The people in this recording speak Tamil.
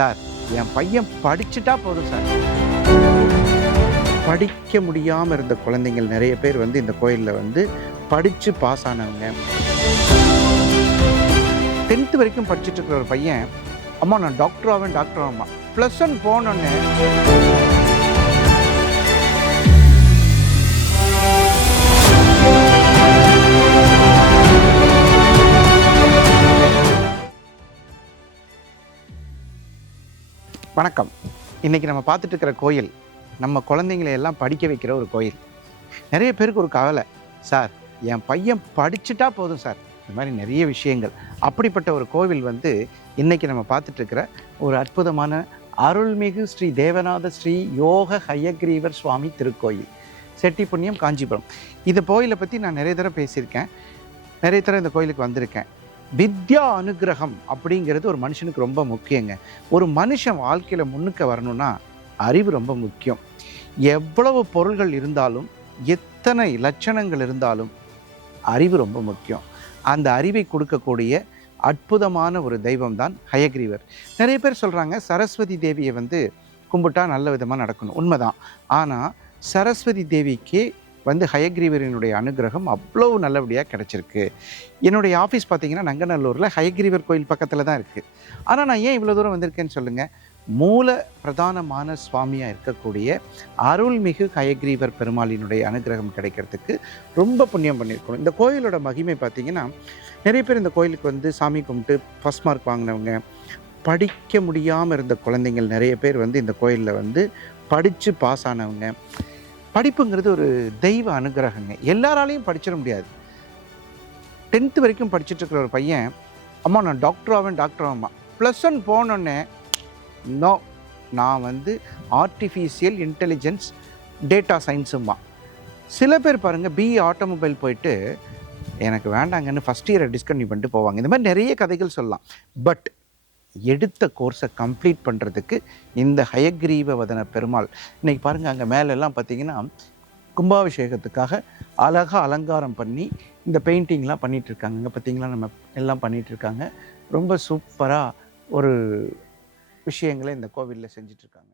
சார் என் பையன் படிச்சுட்டா போதும் சார். படிக்க முடியாமல் இருந்த குழந்தைங்கள் நிறைய பேர் வந்து இந்த கோயிலில் வந்து படித்து பாஸ் ஆனவங்க. 10th வரைக்கும் படிச்சுட்டு இருக்கிற ஒரு பையன், அம்மா நான் டாக்டர் ஆவேன் டாக்டர் ஆகுமா, +1 போனோன்னு வணக்கம். இன்றைக்கி நம்ம பார்த்துட்டு இருக்கிற கோயில் நம்ம குழந்தைங்களை எல்லாம் படிக்க வைக்கிற ஒரு கோயில். நிறைய பேருக்கு ஒரு கவலை, சார் என் பையன் படிச்சுட்டா போதும் சார். இந்த மாதிரி நிறைய விஷயங்கள். அப்படிப்பட்ட ஒரு கோவில் வந்து இன்றைக்கி நம்ம பார்த்துட்ருக்கிற ஒரு அற்புதமான அருள்மிகு ஸ்ரீ தேவநாத ஸ்ரீ யோக ஹயக்ரீவர் சுவாமி திருக்கோயில், செட்டிப்புண்ணியம், காஞ்சிபுரம். இந்த கோயிலை பற்றி நான் நிறைய தடவை பேசியிருக்கேன், நிறைய தடவை இந்த கோயிலுக்கு வந்திருக்கேன். வித்யா அனுகிரகம் அப்படிங்கிறது ஒரு மனுஷனுக்கு ரொம்ப முக்கியங்க. ஒரு மனுஷன் வாழ்க்கையில் முன்னுக்கு வரணும்னா அறிவு ரொம்ப முக்கியம். எவ்வளவு பொருள்கள் இருந்தாலும், எத்தனை லட்சணங்கள் இருந்தாலும் அறிவு ரொம்ப முக்கியம். அந்த அறிவை கொடுக்கக்கூடிய அற்புதமான ஒரு தெய்வம் தான் ஹயக்ரீவர். நிறைய பேர் சொல்கிறாங்க சரஸ்வதி தேவியை வந்து கும்பிட்டா நல்ல விதமாக நடக்கணும். உண்மைதான். ஆனால் சரஸ்வதி தேவிக்கு வந்து ஹயக்ரீவரினுடைய அனுகிரகம் அவ்வளோ நல்லபடியாக கிடச்சிருக்கு. என்னுடைய ஆஃபீஸ் பார்த்திங்கன்னா நங்கநல்லூரில் ஹயக்ரீவர் கோயில் பக்கத்தில் தான் இருக்குது. ஆனால் நான் ஏன் இவ்வளோ தூரம் வந்திருக்கேன்னு சொல்லுங்கள். மூல பிரதானமான சுவாமியாக இருக்கக்கூடிய அருள்மிகு ஹயக்ரீவர் பெருமாளினுடைய அனுகிரகம் கிடைக்கிறதுக்கு ரொம்ப புண்ணியம் பண்ணியிருக்கணும். இந்த கோயிலோட மகிமை பார்த்திங்கன்னா, நிறைய பேர் இந்த கோயிலுக்கு வந்து சாமி கும்பிட்டு ஃபஸ்ட் மார்க் வாங்கினவங்க, படிக்க முடியாமல் இருந்த குழந்தைங்கள் நிறைய பேர் வந்து இந்த கோயிலில் வந்து படித்து பாஸ் ஆனவங்க. படிப்புங்கிறது ஒரு தெய்வ அனுகிரகங்க. எல்லாராலையும் படிச்சிட முடியாது. 10th வரைக்கும் படிச்சுட்டு இருக்கிற ஒரு பையன், அம்மா நான் டாக்டர் ஆவேன் டாக்டர் ஆகுமா, +1 போனோன்னே நோ நான் வந்து ஆர்டிஃபிஷியல் இன்டெலிஜென்ஸ் டேட்டா சயின்ஸும்மா. சில பேர் பாருங்கள் பிஇ ஆட்டோமொபைல் போயிட்டு எனக்கு வேண்டாங்கன்னு ஃபஸ்ட் இயரை டிஸ்கன்டினியூ பண்ணிட்டு போவாங்க. இந்த மாதிரி நிறைய கதைகள் சொல்லலாம். பட் எடுத்த கோர்ஸை கம்ப்ளீட் பண்ணுறதுக்கு இந்த ஹயக்ரீவ வதன பெருமாள் இன்றைக்கி பாருங்கள், அங்கே மேலெல்லாம் பார்த்திங்கன்னா கும்பாபிஷேகத்துக்காக அழகாக அலங்காரம் பண்ணி இந்த பெயிண்டிங்லாம் பண்ணிகிட்ருக்காங்க. இங்கே பார்த்திங்களா நம்ம எல்லாம் பண்ணிகிட்ருக்காங்க. ரொம்ப சூப்பராக ஒரு விஷயங்களை இந்த கோவிலில் செஞ்சிட்ருக்காங்க.